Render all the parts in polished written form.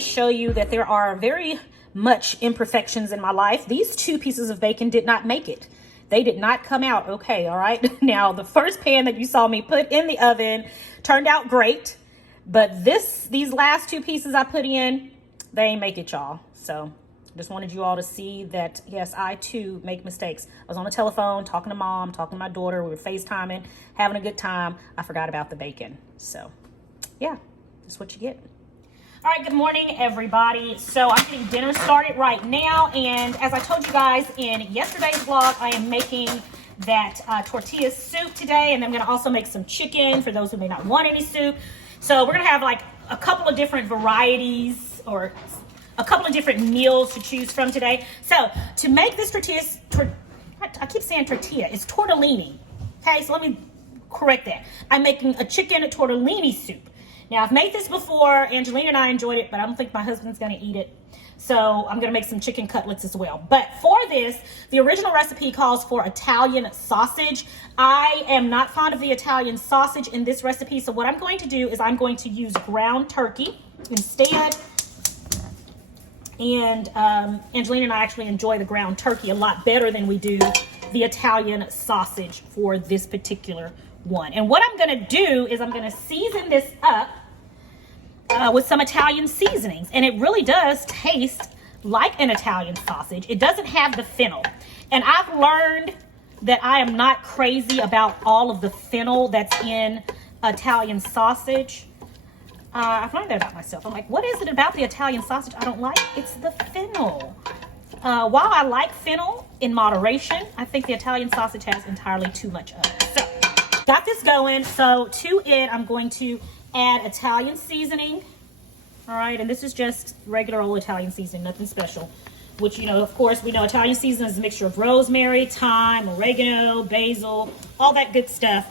Show you that there are very much imperfections in my life. These 2 pieces of bacon did not make it. They did not come out okay, all right? Now, the first pan that you saw me put in the oven turned out great, but these last 2 pieces I put in, they ain't make it, y'all. So just wanted you all to see that, yes, I too make mistakes. I was on the telephone talking to mom, talking to my daughter. We were FaceTiming, having a good time. I forgot about the bacon. So yeah, that's what you get. All right, good morning, everybody. So I'm getting dinner started right now. And as I told you guys in yesterday's vlog, I am making that tortilla soup today. And I'm gonna also make some chicken for those who may not want any soup. So we're gonna have like a couple of different varieties or a couple of different meals to choose from today. So to make this I keep saying tortilla, it's tortellini. Okay, so let me correct that. I'm making a chicken tortellini soup. Now, I've made this before. Angelina and I enjoyed it, but I don't think my husband's going to eat it. So I'm going to make some chicken cutlets as well. But for this, the original recipe calls for Italian sausage. I am not fond of the Italian sausage in this recipe. So what I'm going to do is I'm going to use ground turkey instead. And Angelina and I actually enjoy the ground turkey a lot better than we do the Italian sausage for this particular one. And what I'm going to do is I'm going to season this up with some Italian seasonings, and it really does taste like an Italian sausage. It doesn't have the fennel, and I've learned that I am not crazy about all of the fennel that's in Italian sausage. I've learned that about myself. I'm like, what is it about the Italian sausage I don't like? It's the fennel. While I like fennel in moderation, I think the Italian sausage has entirely too much of it. So got this going. So to it, I'm going to add Italian seasoning. All right, and this is just regular old Italian seasoning, nothing special. Which, you know, of course, we know Italian seasoning is a mixture of rosemary, thyme, oregano, basil, all that good stuff.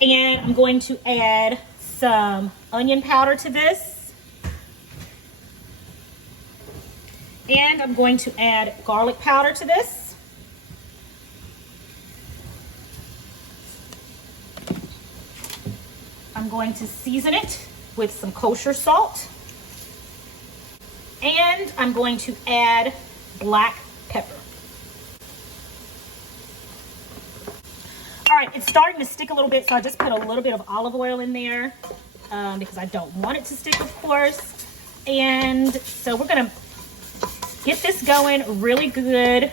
And I'm going to add some onion powder to this. And I'm going to add garlic powder to this. I'm going to season it with some kosher salt. And I'm going to add black pepper. All right, it's starting to stick a little bit, so I just put a little bit of olive oil in there because I don't want it to stick, of course. And so we're gonna get this going really good.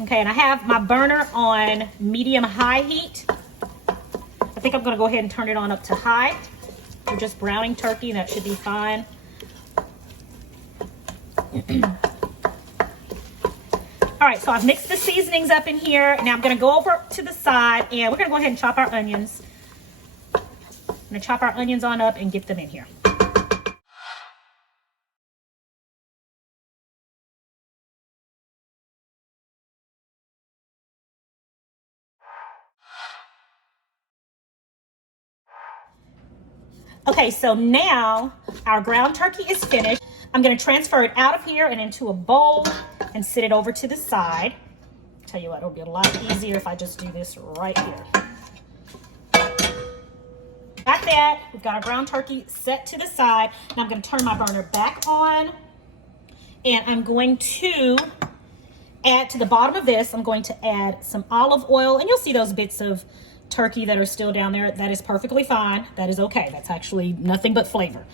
Okay, and I have my burner on medium-high heat. I think I'm gonna go ahead and turn it on up to high. We're just browning turkey, and that should be fine. All right, so I've mixed the seasonings up in here. Now I'm gonna go over to the side, and we're gonna go ahead and chop our onions. I'm gonna chop our onions on up and get them in here. Okay, so now our ground turkey is finished. I'm gonna transfer it out of here and into a bowl and sit it over to the side. Tell you what, it'll be a lot easier if I just do this right here. Got that, we've got our ground turkey set to the side. Now I'm gonna turn my burner back on, and I'm going to add to the bottom of this, I'm going to add some olive oil, and you'll see those bits of turkey that are still down there. That is perfectly fine. That is okay. That's actually nothing but flavor.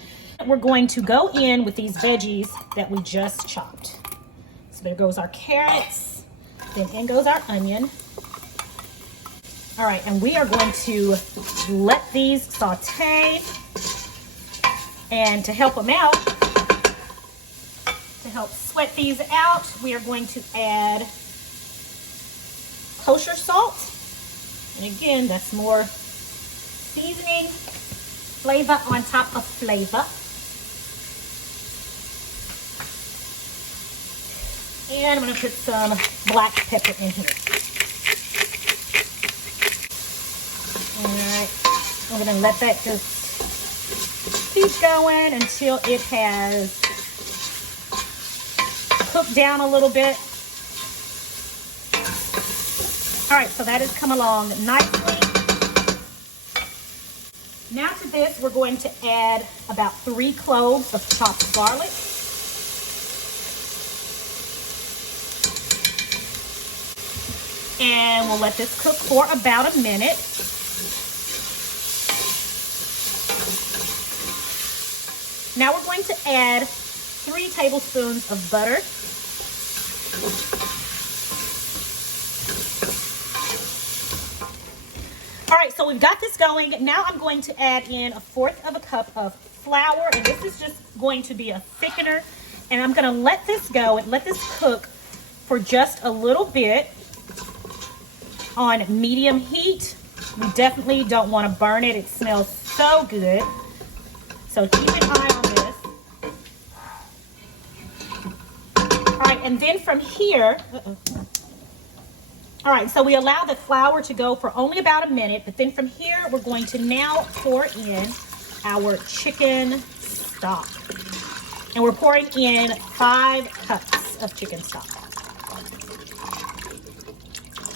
We're going to go in with these veggies that we just chopped. So there goes our carrots, then in goes our onion. All right, and we are going to let these saute. And to help them out, to help sweat these out, we are going to add kosher salt. And again, that's more seasoning, flavor on top of flavor. And I'm gonna put some black pepper in here. All right, I'm gonna let that just keep going until it has cook down a little bit. All right, so that has come along nicely. Now to this, we're going to add about 3 cloves of chopped garlic. And we'll let this cook for about a minute. Now we're going to add 3 tablespoons of butter. All right, so we've got this going. Now I'm going to add in 1/4 cup of flour, and this is just going to be a thickener. And I'm gonna let this go and let this cook for just a little bit on medium heat. We definitely don't want to burn it. It smells so good. So keep an eye on this. All right, and then from here, all right, so we allow the flour to go for only about a minute, but then from here, we're going to now pour in our chicken stock. And we're pouring in 5 cups of chicken stock.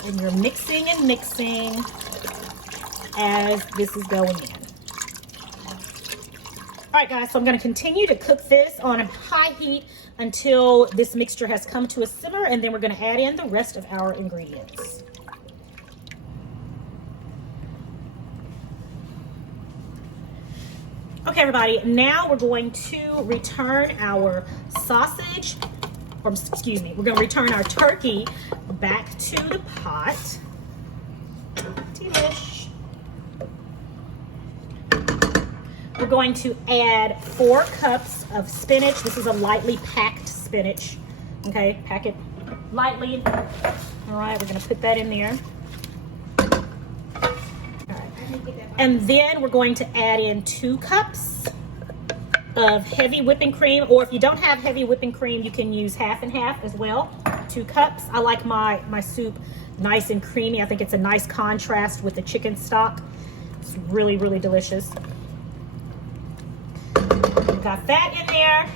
And you're mixing and mixing as this is going in. All right, guys, so I'm going to continue to cook this on a high heat until this mixture has come to a simmer, and then we're going to add in the rest of our ingredients. Okay, everybody, now we're going to return our sausage, or excuse me, we're going to return our turkey back to the pot. Delish. We're going to add 4 cups of spinach. This is a lightly packed spinach. Okay, pack it lightly. All right, we're going to put that in there. All right. And then we're going to add in 2 cups of heavy whipping cream, or if you don't have heavy whipping cream, you can use half and half as well. 2 cups. I like my soup nice and creamy. I think it's a nice contrast with the chicken stock. It's really, really delicious. Got that in there.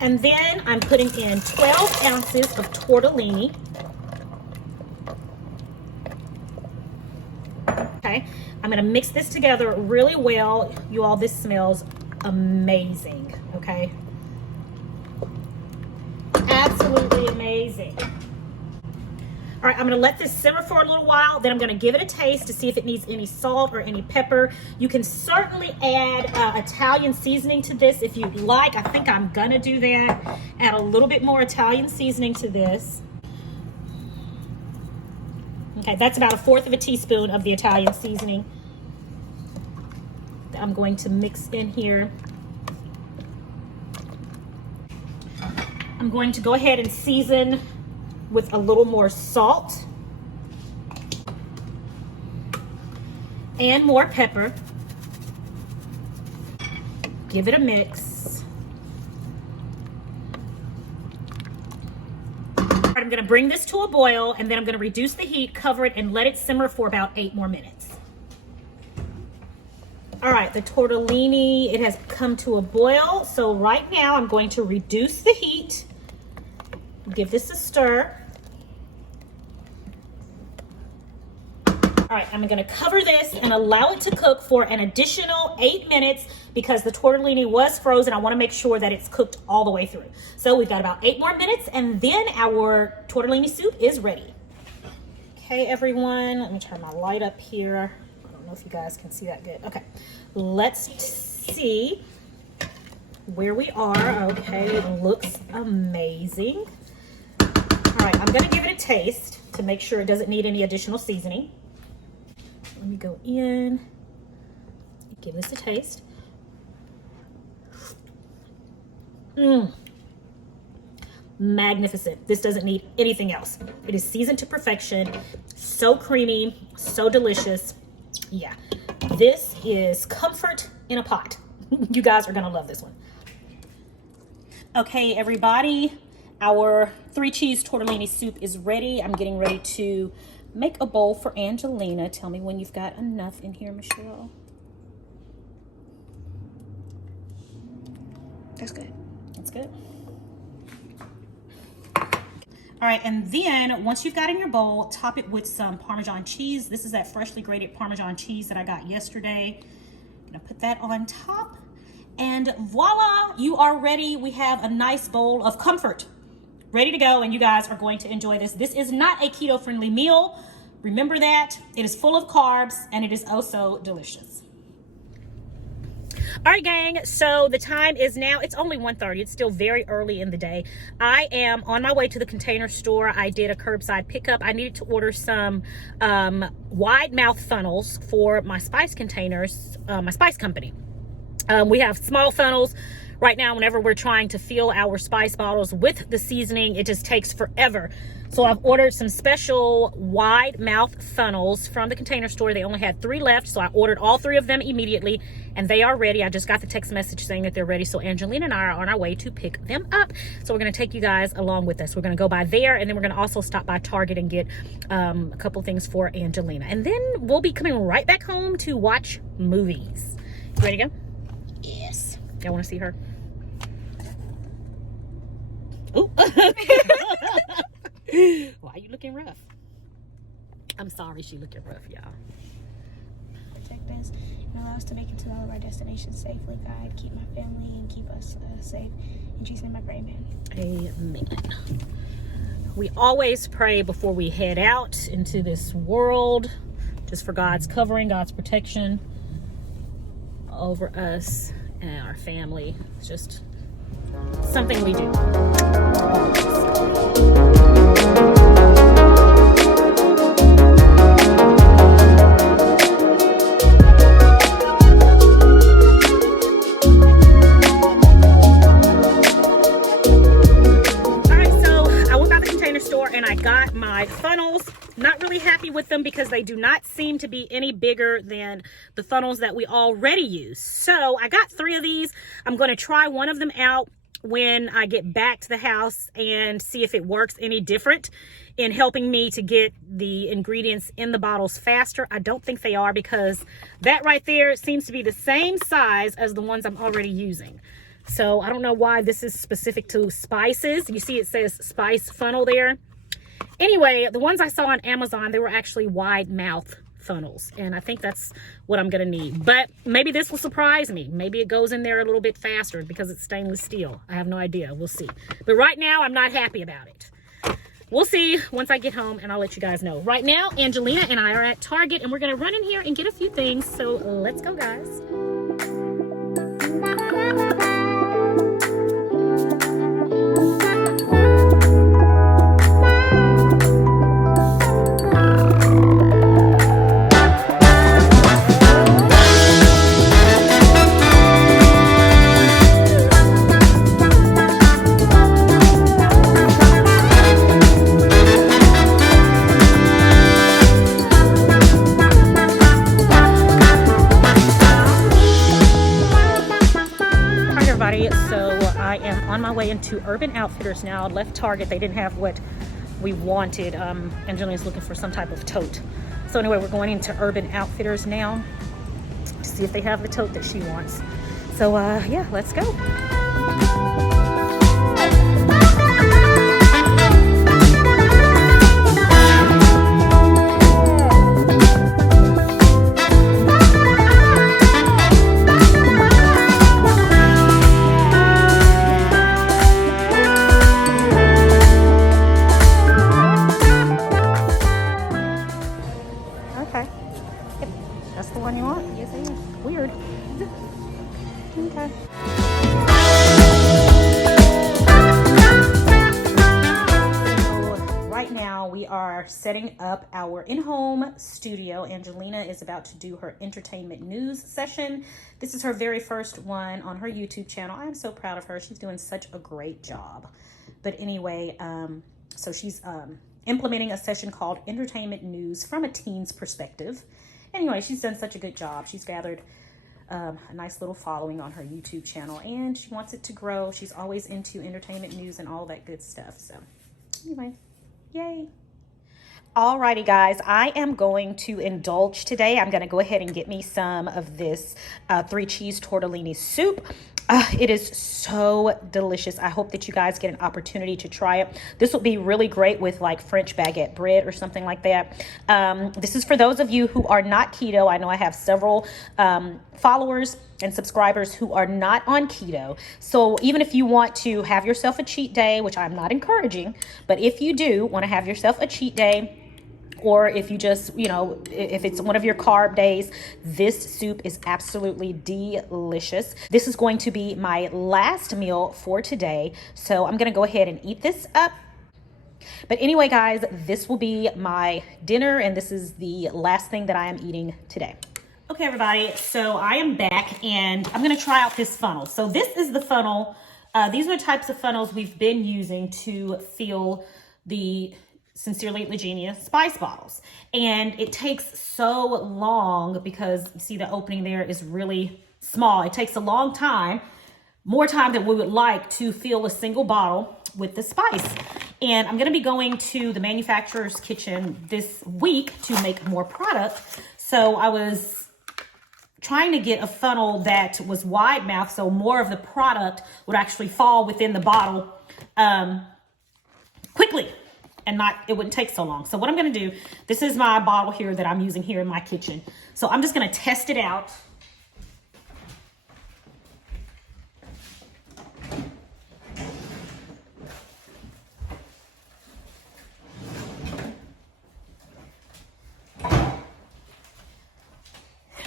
And then I'm putting in 12 ounces of tortellini. Okay, I'm gonna mix this together really well. You all, this smells amazing, okay? Absolutely amazing. All right, I'm gonna let this simmer for a little while, then I'm gonna give it a taste to see if it needs any salt or any pepper. You can certainly add Italian seasoning to this if you'd like. I think I'm gonna do that. Add a little bit more Italian seasoning to this. Okay, that's about 1/4 teaspoon of the Italian seasoning that I'm going to mix in here. I'm going to go ahead and season with a little more salt and more pepper. Give it a mix. All right, I'm gonna bring this to a boil, and then I'm gonna reduce the heat, cover it, and let it simmer for about 8 more minutes. All right, the tortellini, it has come to a boil. So right now I'm going to reduce the heat, give this a stir. All right, I'm gonna cover this and allow it to cook for an additional 8 minutes because the tortellini was frozen. I wanna make sure that it's cooked all the way through. So we've got about 8 more minutes, and then our tortellini soup is ready. Okay, everyone, let me turn my light up here. I don't know if you guys can see that good. Okay, let's see where we are. Okay, it looks amazing. All right, I'm gonna give it a taste to make sure it doesn't need any additional seasoning. Let me go in, give this a taste. Magnificent. This doesn't need anything else. It is seasoned to perfection. So creamy, so delicious. Yeah, this is comfort in a pot. You guys are gonna love this one. Okay, everybody, our 3-cheese tortellini soup is ready. I'm getting ready to make a bowl for Angelina. Tell me when you've got enough in here, Michelle. That's good. That's good. All right, and then once you've got in your bowl, top it with some Parmesan cheese. This is that freshly grated Parmesan cheese that I got yesterday. I'm gonna put that on top, and voila, you are ready. We have a nice bowl of comfort ready to go, and you guys are going to enjoy this. This is not a keto-friendly meal. Remember that. It is full of carbs, and it is also delicious. All right, gang, so the time is now, it's only 1:30. It's still very early in the day. I am on my way to the Container Store. I did a curbside pickup. I needed to order some wide mouth funnels for my spice containers, my spice company. We have small funnels. Right now, whenever we're trying to fill our spice bottles with the seasoning, it just takes forever. So I've ordered some special wide mouth funnels from the Container Store. They only had 3 left, so I ordered all 3 of them immediately, and they are ready. I just got the text message saying that they're ready, so Angelina and I are on our way to pick them up. So we're gonna take you guys along with us. We're gonna go by there, and then we're gonna also stop by Target and get a couple things for Angelina. And then we'll be coming right back home to watch movies. You ready to go? Yes. Y'all wanna see her? Ooh. Why are you looking rough? I'm sorry, she looking rough, y'all. Protect us and allow us to make it to all of our destinations safely, God. Keep my family and keep us safe. In Jesus' name I pray, amen. Amen. We always pray before we head out into this world, just for God's covering, God's protection over us and our family. It's just something we do. And I got my funnels. Not really happy with them because they do not seem to be any bigger than the funnels that we already use. So I got 3 of these. I'm going to try one of them out when I get back to the house and see if it works any different in helping me to get the ingredients in the bottles faster. I don't think they are, because that right there seems to be the same size as the ones I'm already using. So I don't know why this is specific to spices. You see it says spice funnel there. Anyway, the ones I saw on Amazon, they were actually wide mouth funnels, and I think that's what I'm gonna need. But maybe this will surprise me. Maybe it goes in there a little bit faster because it's stainless steel. I have no idea. We'll see. But right now, I'm not happy about it. We'll see once I get home, and I'll let you guys know. Right now, Angelina and I are at Target, and we're gonna run in here and get a few things. So let's go, guys. Into Urban Outfitters now. I left Target. They didn't have what we wanted. Angelina's looking for some type of tote. So anyway, we're going into Urban Outfitters now to see if they have the tote that she wants. So yeah, let's go. Setting up our in-home studio. Angelina is about to do her entertainment news session. This is her very first one on her YouTube channel. I am so proud of her. She's doing such a great job. But anyway, so she's implementing a session called Entertainment News from a Teen's Perspective. Anyway, she's done such a good job. She's gathered a nice little following on her YouTube channel, and she wants it to grow. She's always into entertainment news and all that good stuff. So anyway, yay. Alrighty, guys, I am going to indulge today. I'm going to go ahead and get me some of this 3 cheese tortellini soup. It is so delicious. I hope that you guys get an opportunity to try it. This will be really great with like French baguette bread or something like that. This is for those of you who are not keto. I know I have several followers and subscribers who are not on keto. So even if you want to have yourself a cheat day, which I'm not encouraging, but if you do want to have yourself a cheat day, or if you just, you know, if it's one of your carb days, this soup is absolutely delicious. This is going to be my last meal for today. So I'm gonna go ahead and eat this up. But anyway, guys, this will be my dinner, and this is the last thing that I am eating today. Okay, everybody, so I am back, and I'm gonna try out this funnel. So this is the funnel. These are the types of funnels we've been using to fill the Sincerely Legenia spice bottles. And it takes so long because you see the opening there is really small. It takes a long time, more time than we would like, to fill a single bottle with the spice. And I'm gonna be going to the manufacturer's kitchen this week to make more product. So I was trying to get a funnel that was wide mouth so more of the product would actually fall within the bottle quickly. And it wouldn't take so long. So what I'm gonna do, this is my bottle here that I'm using here in my kitchen. So I'm just gonna test it out.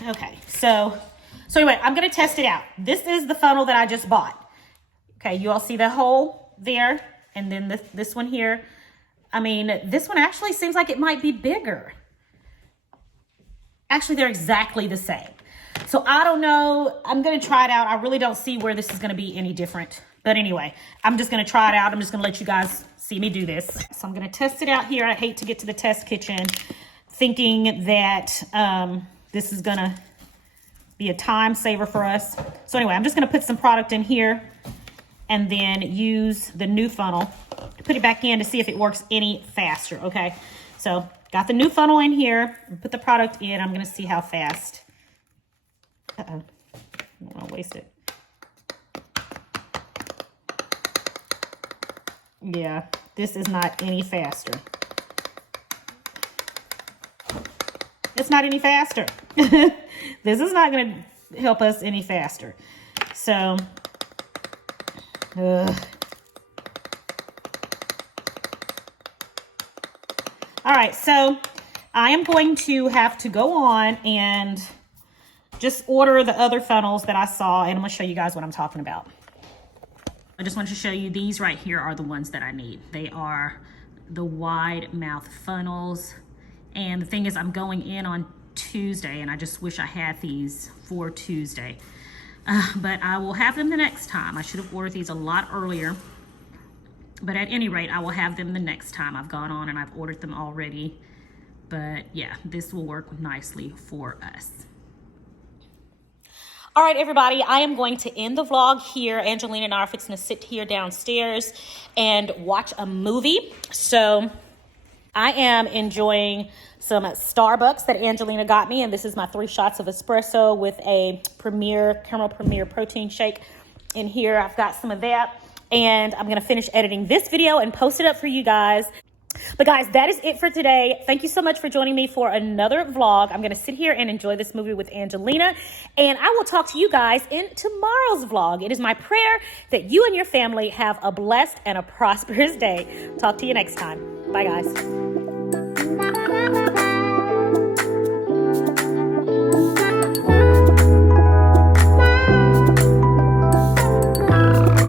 Okay, so anyway, I'm gonna test it out. This is the funnel that I just bought. Okay, you all see the hole there, and then this one here. I mean, this one actually seems like it might be bigger. Actually, they're exactly the same. So I don't know. I'm going to try it out. I really don't see where this is going to be any different. But anyway, I'm just going to try it out. I'm just going to let you guys see me do this. So I'm going to test it out here. I hate to get to the test kitchen thinking that this is going to be a time saver for us. So anyway, I'm just going to put some product in here and then use the new funnel to put it back in to see if it works any faster, okay? So got the new funnel in here, put the product in. I'm gonna see how fast. Uh-oh, I don't wanna waste it. Yeah, this is not any faster. It's not any faster. This is not gonna help us any faster. So, all right, so I am going to have to go on and just order the other funnels that I saw, and I'm gonna show you guys what I'm talking about. I just want to show you these right here are the ones that I need. They are the wide mouth funnels. And the thing is, I'm going in on Tuesday, and I just wish I had these for Tuesday. But I will have them the next time. I should have ordered these a lot earlier. But at any rate, I will have them the next time. I've gone on and I've ordered them already. But yeah, this will work nicely for us. All right, everybody, I am going to end the vlog here. Angelina and I are fixing to sit here downstairs and watch a movie. So I am enjoying some Starbucks that Angelina got me, and this is my 3 shots of espresso with a caramel premier protein shake in here. I've got some of that, and I'm gonna finish editing this video and post it up for you guys. But guys, that is it for today. Thank you so much for joining me for another vlog. I'm gonna sit here and enjoy this movie with Angelina, and I will talk to you guys in tomorrow's vlog. It is my prayer that you and your family have a blessed and a prosperous day. Talk to you next time. Bye, guys.